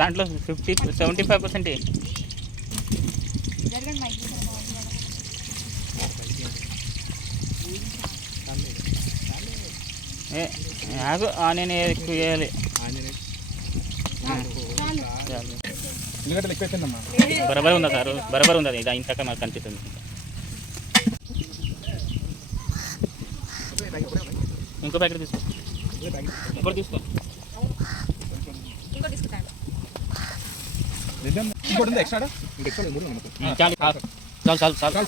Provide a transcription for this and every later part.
దాంట్లో 75% ఆగు నేను ఎక్కువ వేయాలి. బరాబర్ ఉందా సార్? బరాబర్ ఉంది. ఇది ఇంతక నాకు కనిపిస్తుంది. ఇంకో ప్యాకెట్ తీసుకో. ఇంకోటి తీసుకో. చాలు చాలు చాలు చాలు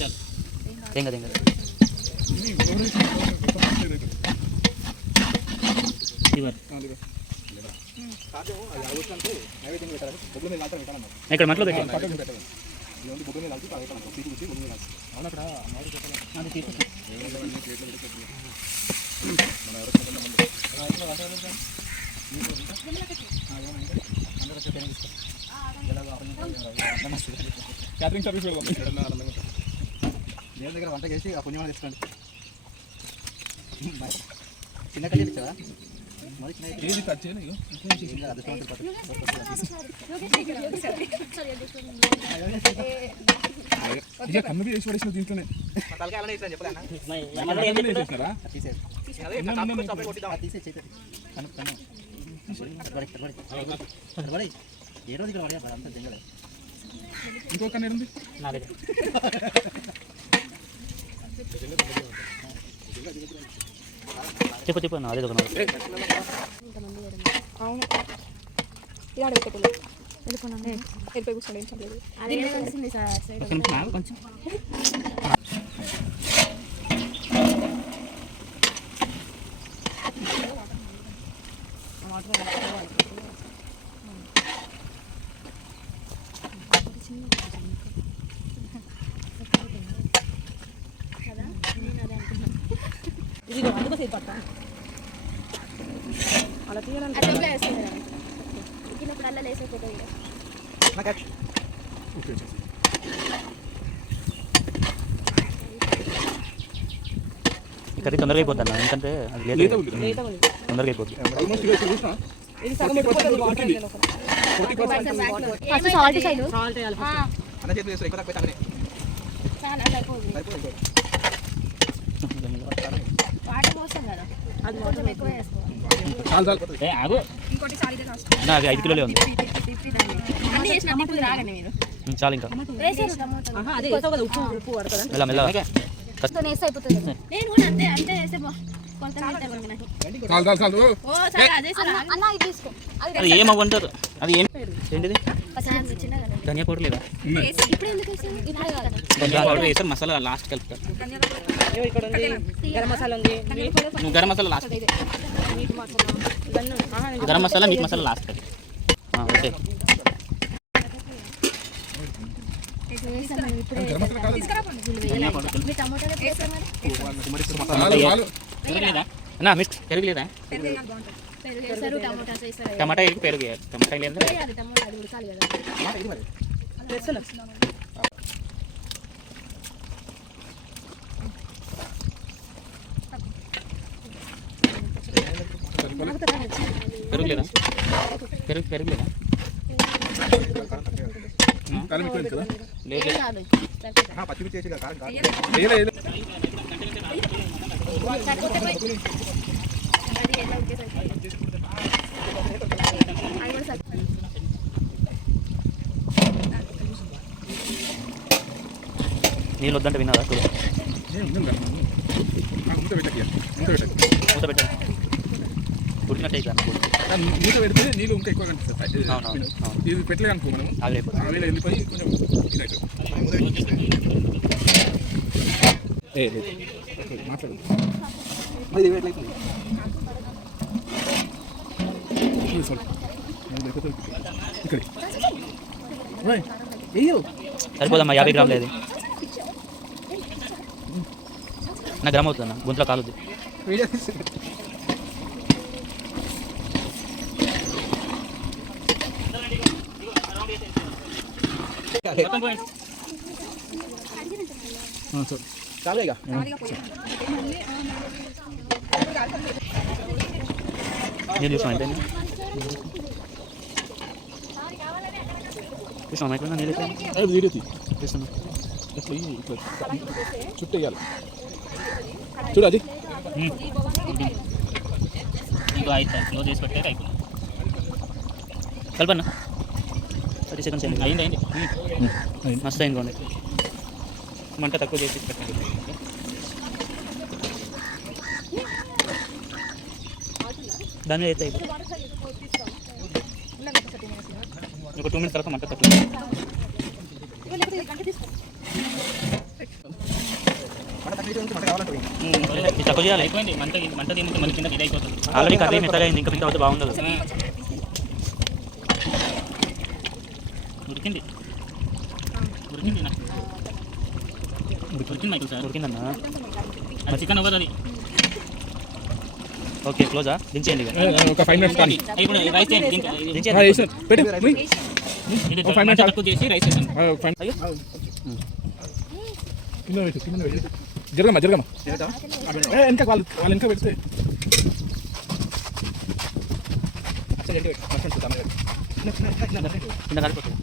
చాలు. ఏం కదా ఇక్కడ మట్లో పెట్టి క్యాటరింగ్ సర్వీస్ దేవుని దగ్గర వంట చేసి ఆ పుణ్యమని తెచ్చుకోండి. చిన్న కళ్ళు ఇచ్చావా? కన్ను చేసి పడేసిన దీంట్లోనే ఏ రోజు ఇక్కడ పడే అంత దిగలే. ఇంకో కన్ను ఉంది నా దగ్గర. చెప్పు చెప్పు అదే అవును ఇవాడ పెట్టలేదు వెళ్ళిపోయి కూర్చోండి. ఏం చెప్పలేదు. కొంచెం ఇది అందుకో సేపు పట్ట అలా తీయాలంటే అలా లేసిపోతుంది. కర్రీ తొందరగా అయిపోతాను ఎందుకంటే అది తొందరగా అయిపోతుంది. అది 5 కిలోలే ఉంది. చాలు ఇంకా అది ఏమంటారు? అది ఏంటిది? ధనియా పౌడర్ లేదా? ధనియా పౌడర్ వేస్తారు, మసాలా లాస్ట్ కలుపుతారు. నువ్వు garam masala last, garam masala meet masala last okay. అన్నా మిక్స్ పెరుగు లేదా? టమాటా వేసి పెరుగు వేయాలి. టమాటా లేదు పెరుగు లేదా? పెరుగు లేదా? నీళ్ళు వద్దంటే విన్నారా? మూత పెట్టాలి, ఉడికినట్టు అవుతాను. మూత పెడితే నీళ్ళు ఇంకా ఎక్కువ కనిపిస్తాయి. ఇది పెట్టలేదు అనుకో మనం వెళ్ళిపోయి కొంచెం మాట్లాడు. సరిపోదమ్మా 50 గ్రాములు. అది నా గ్రామ అవుతుంది అన్న గొంతులో కాలుద్ది. వీడియో తీసి చాలు ఇక నేను చూసాను అయితే చూసాం అయిపోయినా నేను వీడియో తీ చూస్తున్నా. అసలు ఇట్లా చుట్టూ వేయాలి చూడు అది ఇంకో 5 క్లోజ్ చేసి పెట్టాక అయిపోయింది. కలపన్నా 30 సెకండ్స్ అయింది. అయింది మస్తు అయింది బాగుంది. మంట తక్కువ చేసి పెట్టండి. దాని మీద అయితే అయిపోయింది. ఒక 2 మినిట్స్ తర్వాత మంట తక్కువ. తక్కువ చేయాలి. అయిపోయింది మంట మంట తీస్తే మళ్ళీ కింద ఇది అయిపోతుంది. ఆల్రెడీ కర్రీ మెత్తగా అయింది. ఇంకా మిగతా అవుతే బాగుండదు. ఉడికింది ఉడికింది మైకుల్ సార్ ఉడికిందన్నా. మరి చికెన్ అవ్వదు అది. ఓకే క్లోజా దించేయండి. ఒక 5 మినిట్స్ కానీ ఇప్పుడు రైస్ చేయండి. పెట్టు ఇది 5 మినిట్స్ తక్కువ చేసి రైస్ చేయండి. జరగమ్మా వెనక వాళ్ళు వెనక పెడితే కింద కలిపోతుంది.